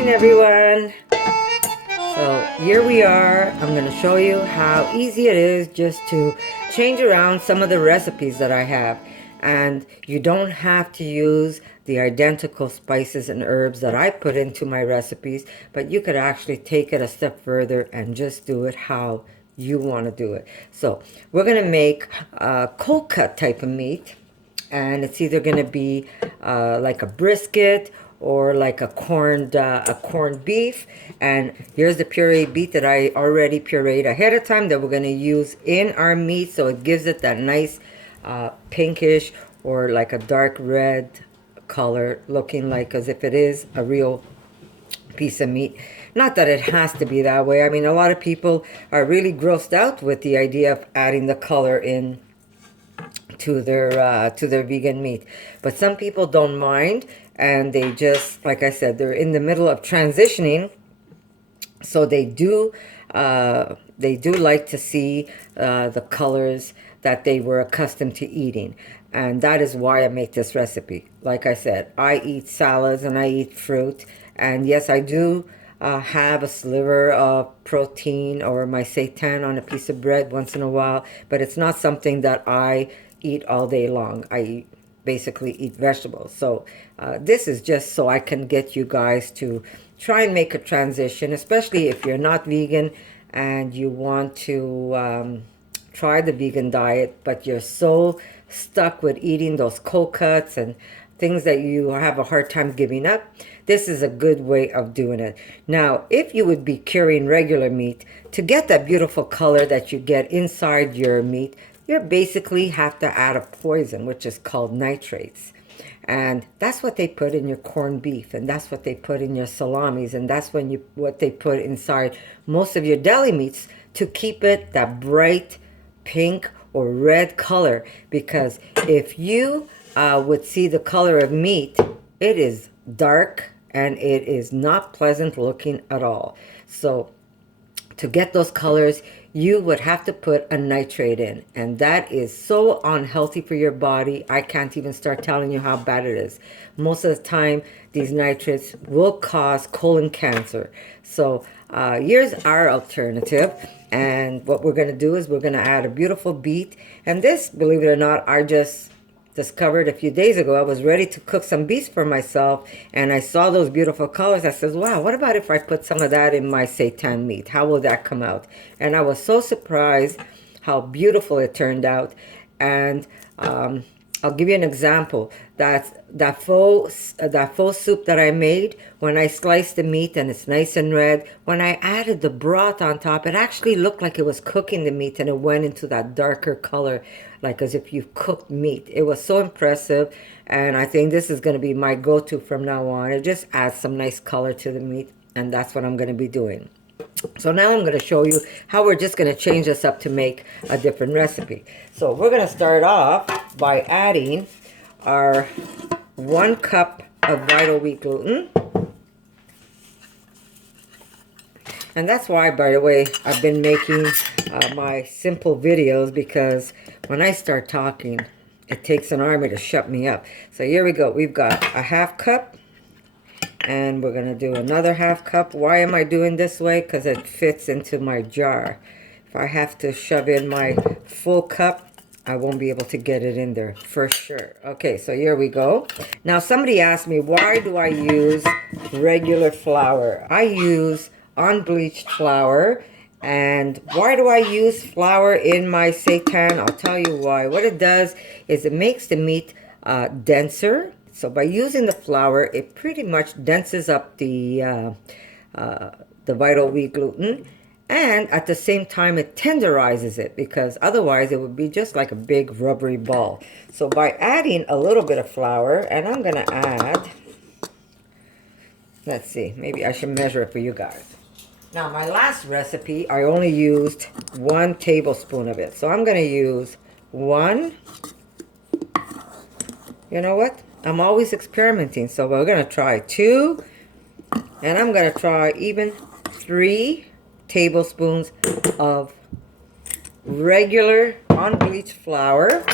morning, everyone. So here we are. I'm going to show you how easy it is just to change around some of the recipes that I have. And you don't have to use the identical spices and herbs that I put into my recipes, but you could actually take it a step further and just do it how you want to do it. So we're going to make a cold cut type of meat, and it's either going to be like a brisket or like a corned beef. And here's the pureed beet that I already pureed ahead of time that we're going to use in our meat, so it gives it that nice pinkish or like a dark red color, looking like as if it is a real piece of meat. Not that it has to be that way. I mean, a lot of people are really grossed out with the idea of adding the color in to their vegan meat, but some people don't mind, and they just, like I said, they're in the middle of transitioning, so they do like to see the colors that they were accustomed to eating. And that is why I make this recipe. Like I said, I eat salads and I eat fruit, and yes, I do have a sliver of protein or my seitan on a piece of bread once in a while, but it's not something that I eat all day long. I basically eat vegetables. So this is just so I can get you guys to try and make a transition, especially if you're not vegan and you want to try the vegan diet, but you're so stuck with eating those cold cuts and things that you have a hard time giving up. This is a good way of doing it. Now, if you would be curing regular meat, to get that beautiful color that you get inside your meat, you basically have to add a poison, which is called nitrates. And that's what they put in your corned beef, and that's what they put in your salamis, and that's what they put inside most of your deli meats to keep it that bright pink or red color. Because if you would see the color of meat, it is dark and it is not pleasant looking at all. So to get those colors, you would have to put a nitrate in, and that is so unhealthy for your body. I can't even start telling you how bad it is. Most of the time, these nitrates will cause colon cancer. So here's our alternative, and what we're going to do is we're going to add a beautiful beet. And this, believe it or not, I just discovered a few days ago. I was ready to cook some beets for myself, and I saw those beautiful colors. I said, wow, what about if I put some of that in my seitan meat? How will that come out? And I was so surprised how beautiful it turned out. And I'll give you an example. That faux soup that I made, when I sliced the meat and it's nice and red, when I added the broth on top, it actually looked like it was cooking the meat, and it went into that darker color, like as if you've cooked meat. It was so impressive, and I think this is going to be my go-to from now on. It just adds some nice color to the meat, and that's what I'm going to be doing. So now I'm going to show you how we're just going to change this up to make a different recipe. So we're going to start off by adding our 1 cup of vital wheat gluten. And that's why, by the way, I've been making my simple videos, because when I start talking, it takes an army to shut me up. So here we go. We've got a 1/2 cup. And we're going to do another 1/2 cup. Why am I doing this way? Because it fits into my jar. If I have to shove in my full cup, I won't be able to get it in there for sure. Okay, so here we go. Now, somebody asked me, why do I use regular flour? I use unbleached flour. And why do I use flour in my seitan? I'll tell you why. What it does is it makes the meat denser. So by using the flour, it pretty much denses up the vital wheat gluten, and at the same time it tenderizes it, because otherwise it would be just like a big rubbery ball. So by adding a little bit of flour, and I'm going to add, let's see, maybe I should measure it for you guys. Now my last recipe, I only used 1 tablespoon of it. So I'm going to use 1, you know what? I'm always experimenting, so we're going to try 2, and I'm going to try even 3 tablespoons of regular unbleached flour.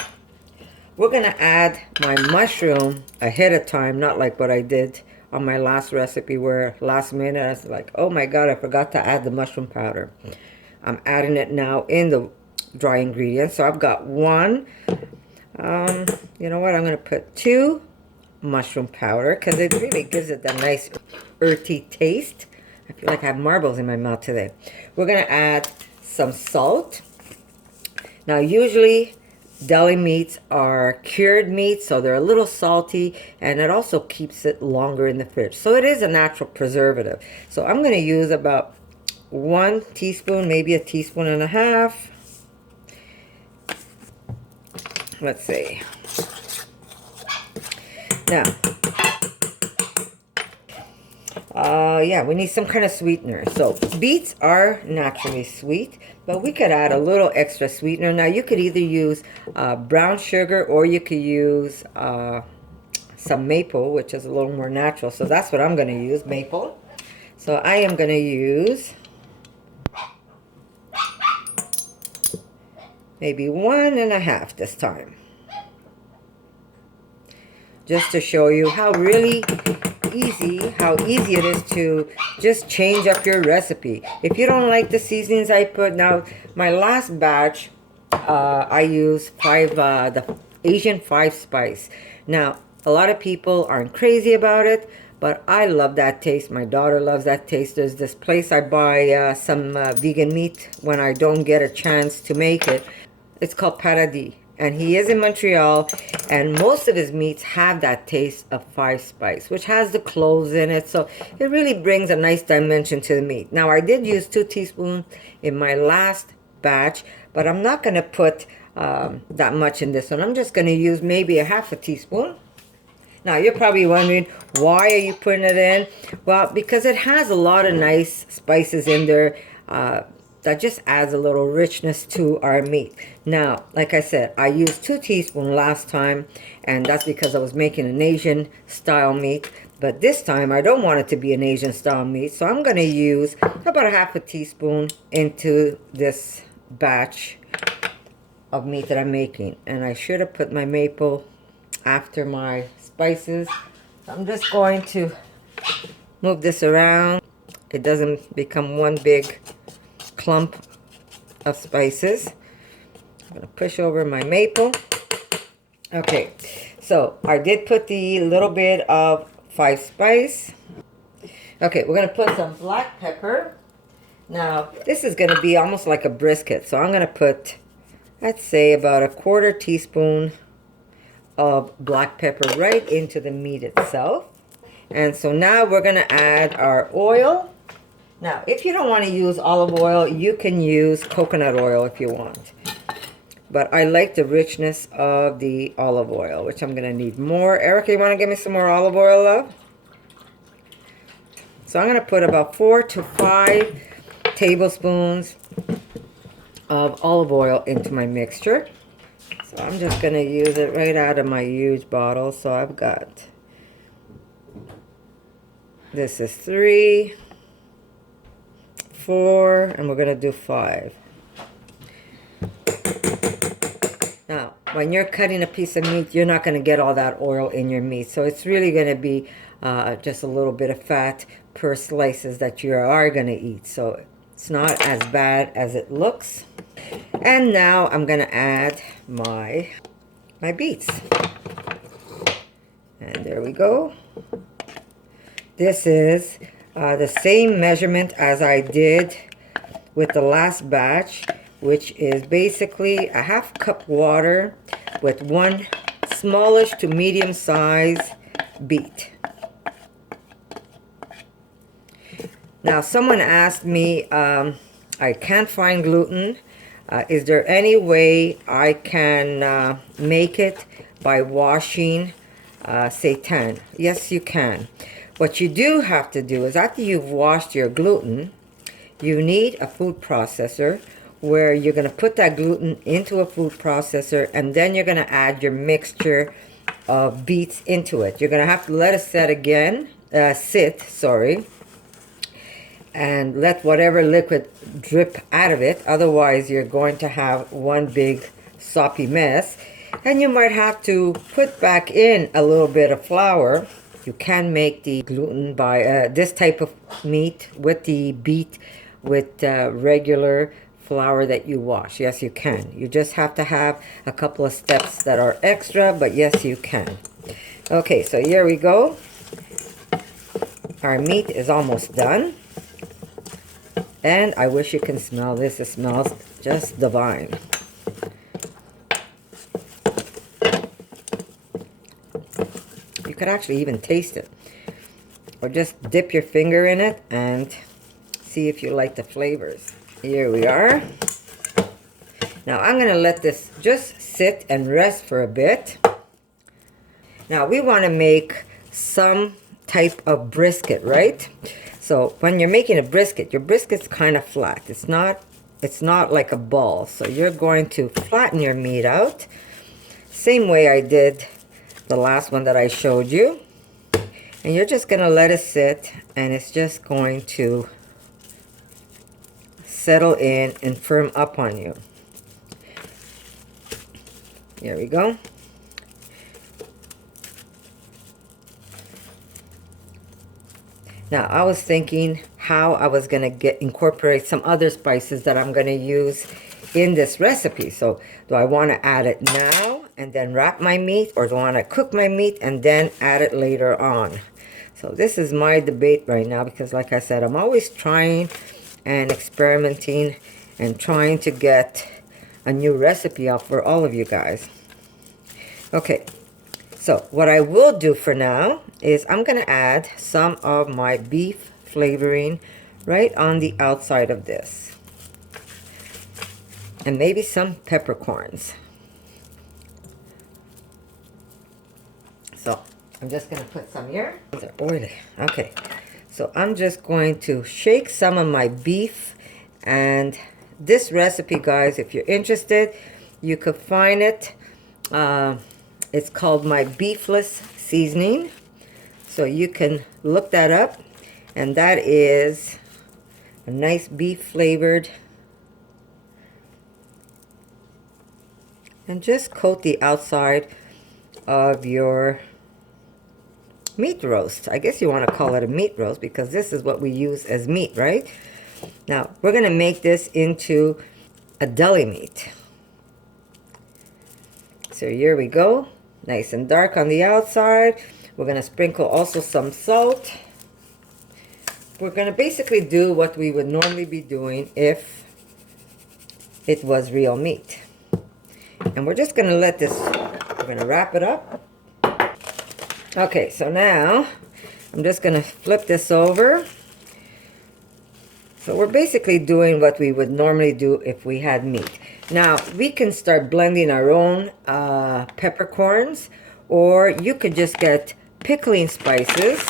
We're going to add my mushroom ahead of time, not like what I did on my last recipe where last minute I was like, oh my god, I forgot to add the mushroom powder. I'm adding it now in the dry ingredients. So I've got one, you know what, I'm going to put 2 mushroom powder because it really gives it that nice earthy taste. I feel like I have marbles in my mouth today. We're going to add some salt. Now usually deli meats are cured meats, so they're a little salty, and it also keeps it longer in the fridge. So it is a natural preservative. So I'm going to use about 1 teaspoon, maybe a teaspoon and a half. Let's see. Now, yeah, we need some kind of sweetener. So beets are naturally sweet, but we could add a little extra sweetener. Now you could either use brown sugar, or you could use some maple, which is a little more natural. So that's what I'm going to use, maple. So I am going to use maybe 1.5 this time, just to show you how easy it is to just change up your recipe. If you don't like the seasonings I put, now my last batch I use the Asian 5 spice. Now a lot of people aren't crazy about it, but I love that taste. My daughter loves that taste. There's this place I buy some vegan meat when I don't get a chance to make it. It's called Paradis, and he is in Montreal, and most of his meats have that taste of 5 spice, which has the cloves in it, so it really brings a nice dimension to the meat. Now I did use 2 teaspoons in my last batch, but I'm not going to put that much in this one. I'm just going to use maybe 1/2 teaspoon. Now you're probably wondering, why are you putting it in? Well, because it has a lot of nice spices in there that just adds a little richness to our meat. Now, like I said, I used 2 teaspoons last time, and that's because I was making an Asian style meat. But this time I don't want it to be an Asian style meat, so I'm going to use about 1/2 teaspoon into this batch of meat that I'm making. And I should have put my maple after my spices. I'm just going to move this around. It doesn't become one big clump of spices. I'm going to push over my maple. Okay, so I did put the little bit of 5 spice. Okay, we're going to put some black pepper. Now, this is going to be almost like a brisket, so I'm going to put, let's say, about 1/4 teaspoon of black pepper right into the meat itself. And so now we're going to add our oil. Now, if you don't want to use olive oil, you can use coconut oil if you want. But I like the richness of the olive oil, which I'm going to need more. Erica, you want to give me some more olive oil, love? So I'm going to put about 4 to 5 tablespoons of olive oil into my mixture. So I'm just going to use it right out of my huge bottle. So I've got, this is 3, 4, and we're going to do 5. Now, when you're cutting a piece of meat, you're not going to get all that oil in your meat. So it's really going to be just a little bit of fat per slices that you are going to eat. So it's not as bad as it looks. And now I'm going to add my beets. And there we go. This is the same measurement as I did with the last batch, which is basically 1/2 cup water with 1 smallish to medium size beet. Now, someone asked me, I can't find gluten. Is there any way I can make it by washing seitan? Yes, you can. What you do have to do is, after you've washed your gluten, you need a food processor where you're going to put that gluten into a food processor, and then you're going to add your mixture of beets into it. You're going to have to let it sit, and let whatever liquid drip out of it. Otherwise, you're going to have one big soppy mess. And you might have to put back in a little bit of flour You can make the gluten by this type of meat with the beet with regular flour that you wash. Yes, you can. You just have to have a couple of steps that are extra, but yes, you can. Okay, so here we go. Our meat is almost done. And I wish you can smell this. It smells just divine. You could actually even taste it. Or just dip your finger in it and see if you like the flavors. Here we are. Now I'm going to let this just sit and rest for a bit. Now we want to make some type of brisket, right? So when you're making a brisket, your brisket's kind of flat. It's not like a ball. So you're going to flatten your meat out. Same way I did the last one that I showed you. And you're just going to let it sit, and it's just going to settle in and firm up on you. Here we go. Now I was thinking how I was going to incorporate some other spices that I'm going to use in this recipe. So do I want to add it now and then wrap my meat, or do I want to cook my meat and then add it later on? So this is my debate right now, because like I said, I'm always trying and experimenting and trying to get a new recipe out for all of you guys. Okay, so what I will do for now is I'm going to add some of my beef flavoring right on the outside of this. And maybe some peppercorns. So I'm just going to put some here. These are oily. Okay, so I'm just going to shake some of my beef. And this recipe, guys, if you're interested, you could find it. It's called my beefless seasoning. So you can look that up. And that is a nice beef flavored. And just coat the outside of your meat roast. I guess you want to call it a meat roast, because this is what we use as meat, right? Now, we're going to make this into a deli meat. So here we go. Nice and dark on the outside. We're going to sprinkle also some salt. We're going to basically do what we would normally be doing if it was real meat. And we're just going to let this, we're going to wrap it up. Okay, so now I'm just going to flip this over. So we're basically doing what we would normally do if we had meat. Now, we can start blending our own peppercorns, or you could just get pickling spices.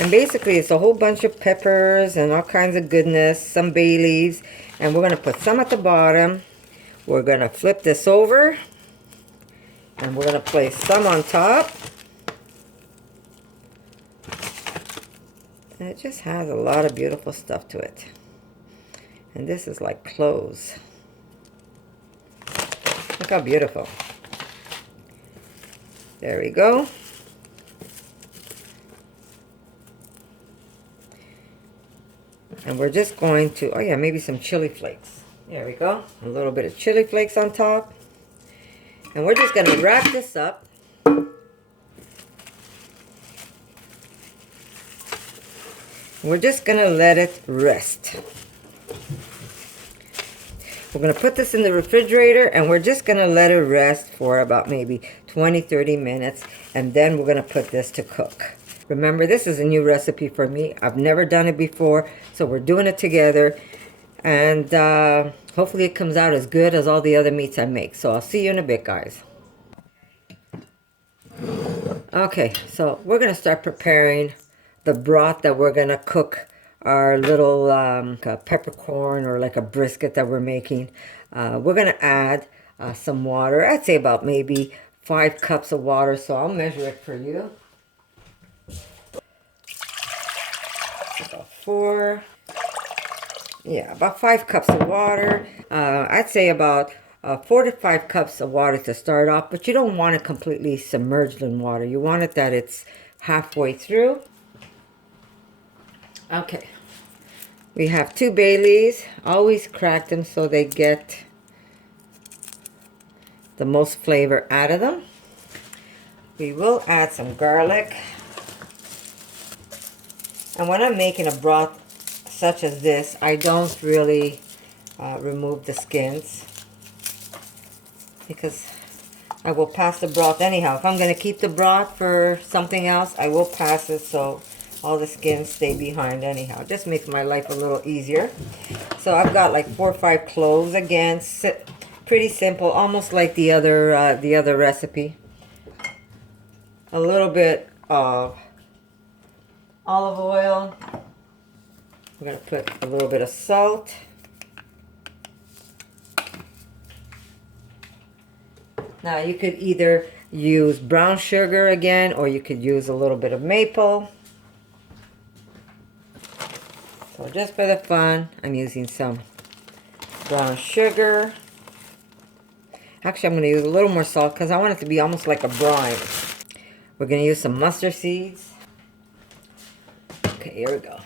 And basically, it's a whole bunch of peppers and all kinds of goodness, some bay leaves. And we're going to put some at the bottom. We're going to flip this over. And we're going to place some on top. And it just has a lot of beautiful stuff to it. And this is like cloves. Look how beautiful. There we go. And we're just going to, oh yeah, maybe some chili flakes. There we go. A little bit of chili flakes on top. And we're just going to wrap this up. We're just going to let it rest. We're going to put this in the refrigerator, and we're just going to let it rest for about maybe 20-30 minutes. And then we're going to put this to cook. Remember, this is a new recipe for me. I've never done it before, so we're doing it together. And hopefully it comes out as good as all the other meats I make. So I'll see you in a bit, guys. Okay, so we're going to start preparing the broth that we're going to cook our little peppercorn, or like a brisket that we're making. We're going to add some water. I'd say about maybe 5 cups of water, so I'll measure it for you. About 4. Yeah, about 5 cups of water. I'd say about 4 to 5 cups of water to start off, but you don't want it completely submerged in water. You want it that it's halfway through. Okay. We have 2 bay leaves. Always crack them so they get the most flavor out of them. We will add some garlic. And when I'm making a broth such as this, I don't really remove the skins, because I will pass the broth anyhow. If I'm going to keep the broth for something else, I will pass it so all the skins stay behind anyhow. Just makes my life a little easier. So I've got like 4 or 5 cloves again. Pretty simple, almost like the other recipe. A little bit of olive oil. I'm going to put a little bit of salt. Now you could either use brown sugar again, or you could use a little bit of maple. So just for the fun, I'm using some brown sugar. Actually, I'm going to use a little more salt because I want it to be almost like a brine. We're going to use some mustard seeds. Okay, here we go.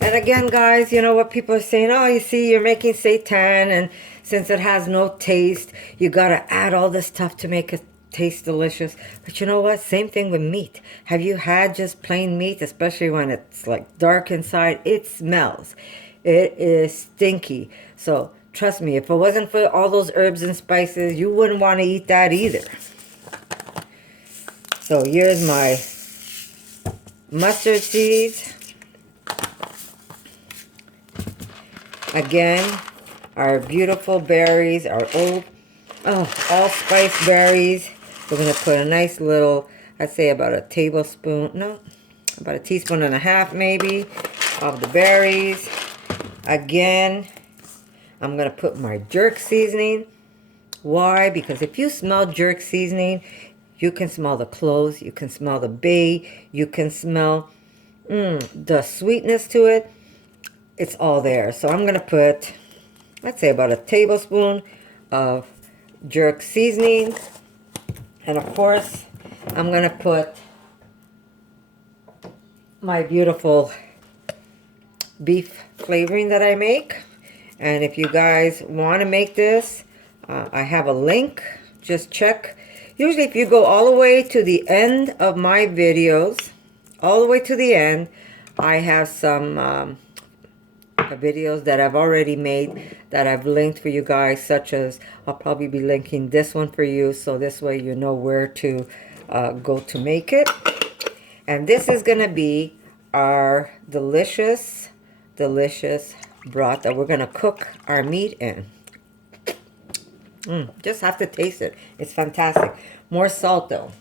And again, guys, you know what people are saying? Oh, you see, you're making seitan, and since it has no taste, you got to add all this stuff to make it taste delicious. But you know what? Same thing with meat. Have you had just plain meat, especially when it's like dark inside? It smells. It is stinky. So trust me, if it wasn't for all those herbs and spices, you wouldn't want to eat that either. So here's my mustard seeds. Again, our beautiful berries, our old, allspice berries. We're going to put a nice little, I'd say about a tablespoon, no, about a teaspoon and a half maybe of the berries. Again, I'm going to put my jerk seasoning. Why? Because if you smell jerk seasoning, you can smell the cloves, you can smell the bay, you can smell the sweetness to it. It's all there. So I'm going to put, let's say about a tablespoon of jerk seasoning. And of course, I'm going to put my beautiful beef flavoring that I make. And if you guys want to make this, I have a link. Just check. Usually if you go all the way to the end of my videos, all the way to the end, I have some videos that I've already made that I've linked for you guys, such as I'll probably be linking this one for you, so this way you know where to go to make it. And this is going to be our delicious broth that we're going to cook our meat in. Just have to taste it. It's fantastic. More salt though,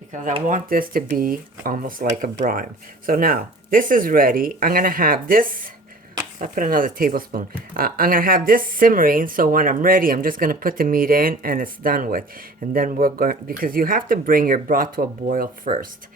because I want this to be almost like a brine. So now this is ready. I'm going to have this, I put another tablespoon. I'm going to have this simmering, so when I'm ready, I'm just going to put the meat in and it's done with. And then we're going, because you have to bring your broth to a boil first.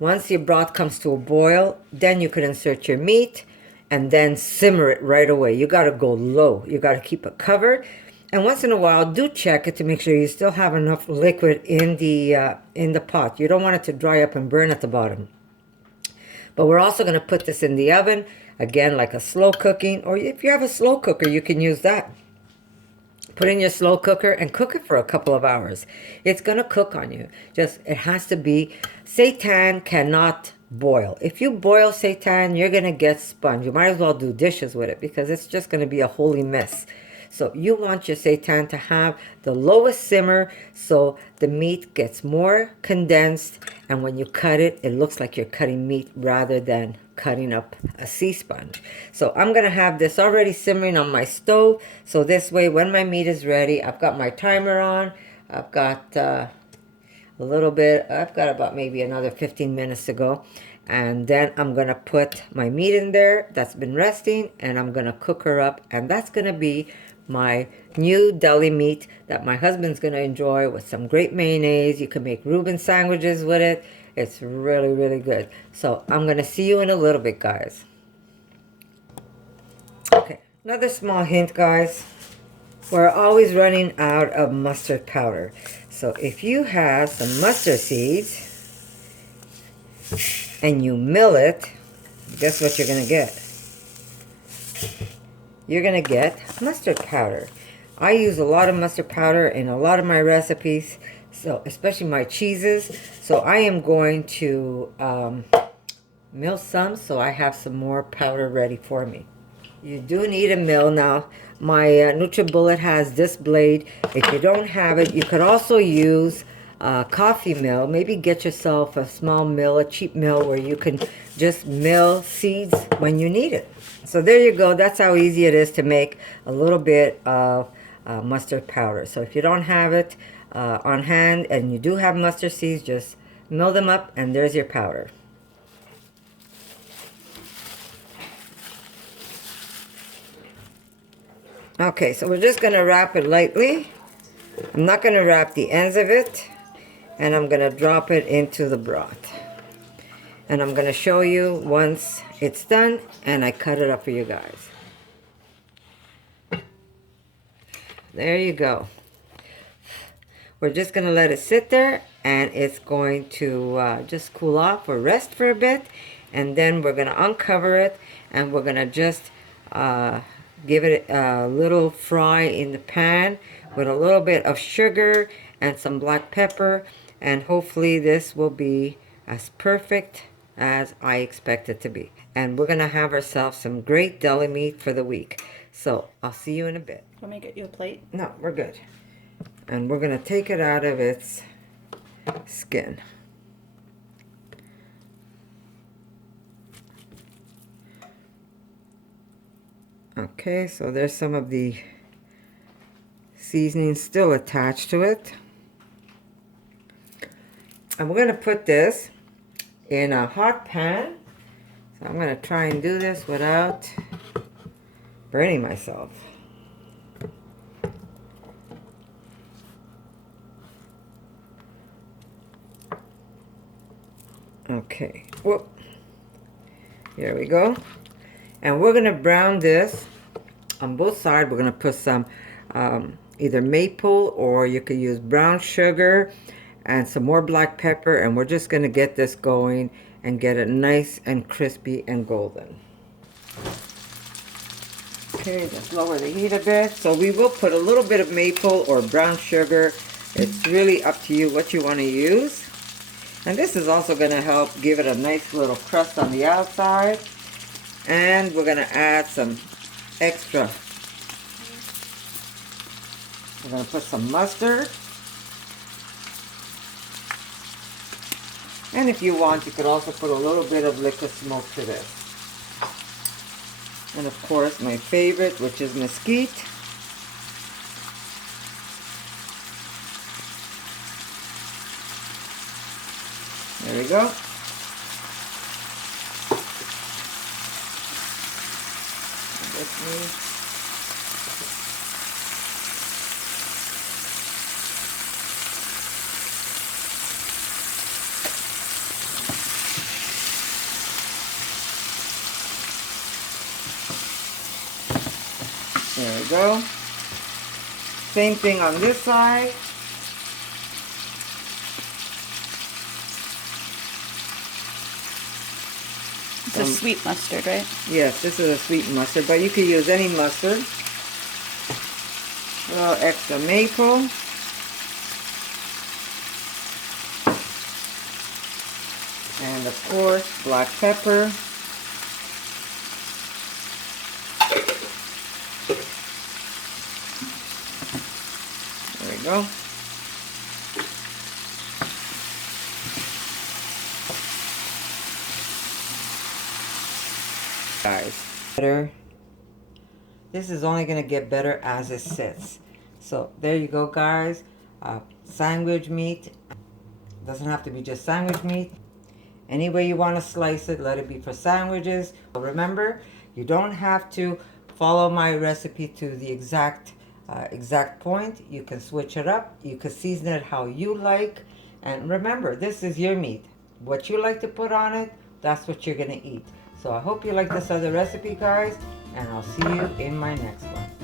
Once your broth comes to a boil, then you could insert your meat and then simmer it right away. You got to go low. You got to keep it covered. And once in a while, do check it to make sure you still have enough liquid in the pot. You don't want it to dry up and burn at the bottom. But we're also going to put this in the oven, again, like a slow cooking. Or if you have a slow cooker, you can use that. Put in your slow cooker and cook it for a couple of hours. It's going to cook on you. Just, it has to be, seitan cannot boil. If you boil seitan, you're going to get sponge. You might as well do dishes with it because it's just going to be a holy mess. So you want your seitan to have the lowest simmer so the meat gets more condensed, and when you cut it, it looks like you're cutting meat rather than cutting up a sea sponge. So I'm going to have this already simmering on my stove, so this way when my meat is ready, I've got my timer on, I've got a little bit, I've got about maybe another 15 minutes to go. And then I'm going to put my meat in there that's been resting, and I'm going to cook her up, and that's going to be my new deli meat that my husband's going to enjoy with some great mayonnaise. You can make Reuben sandwiches with it. It's really, really good. So I'm going to see you in a little bit, guys. Okay, another small hint, guys. We're always running out of mustard powder. So if you have some mustard seeds and you mill it, guess what you're going to get? You're going to get mustard powder. I use a lot of mustard powder in a lot of my recipes, so especially my cheeses. So I am going to mill some so I have some more powder ready for me. You do need a mill. Now, my NutriBullet has this blade. If you don't have it, you could also use a coffee mill. Maybe get yourself a small mill, a cheap mill, where you can just mill seeds when you need it. So there you go. That's how easy it is to make a little bit of mustard powder. So if you don't have it on hand and you do have mustard seeds, just mill them up and there's your powder. Okay, so we're just going to wrap it lightly. I'm not going to wrap the ends of it. And I'm going to drop it into the broth. And I'm going to show you once it's done and I cut it up for you guys. There you go. We're just going to let it sit there and it's going to just cool off or rest for a bit. And then we're going to uncover it and we're going to just give it a little fry in the pan with a little bit of sugar and some black pepper, and hopefully this will be as perfect as I expect it to be. And we're gonna have ourselves some great deli meat for the week. So I'll see you in a bit. Want me to get you a plate? No, we're good. And we're gonna take it out of its skin. Okay, so there's some of the seasoning still attached to it. And we're going to put this in a hot pan. So I'm going to try and do this without burning myself. Okay, whoop. Here we go. And we're going to brown this on both sides. We're going to put some either maple, or you could use brown sugar and some more black pepper. And we're just going to get this going and get it nice and crispy and golden. Okay, just lower the heat a bit. So we will put a little bit of maple or brown sugar. It's really up to you what you want to use. And this is also going to help give it a nice little crust on the outside. And we're going to add some extra. We're going to put some mustard. And if you want, you could also put a little bit of liquid smoke to this. And of course, my favorite, which is mesquite. There we go. There we go. Same thing on this side. It's a sweet mustard, right? Yes, this is a sweet mustard, but you could use any mustard. A little extra maple. And of course, black pepper. There we go. Guys, better. This is only going to get better as it sits. So there you go, guys. Sandwich meat. Doesn't have to be just sandwich meat. Any way you want to slice it, let it be for sandwiches. But remember, you don't have to follow my recipe to the exact point. You can switch it up. You can season it how you like. And remember, this is your meat. What you like to put on it, that's what you're going to eat. So I hope you like this other recipe, guys, and I'll see you in my next one.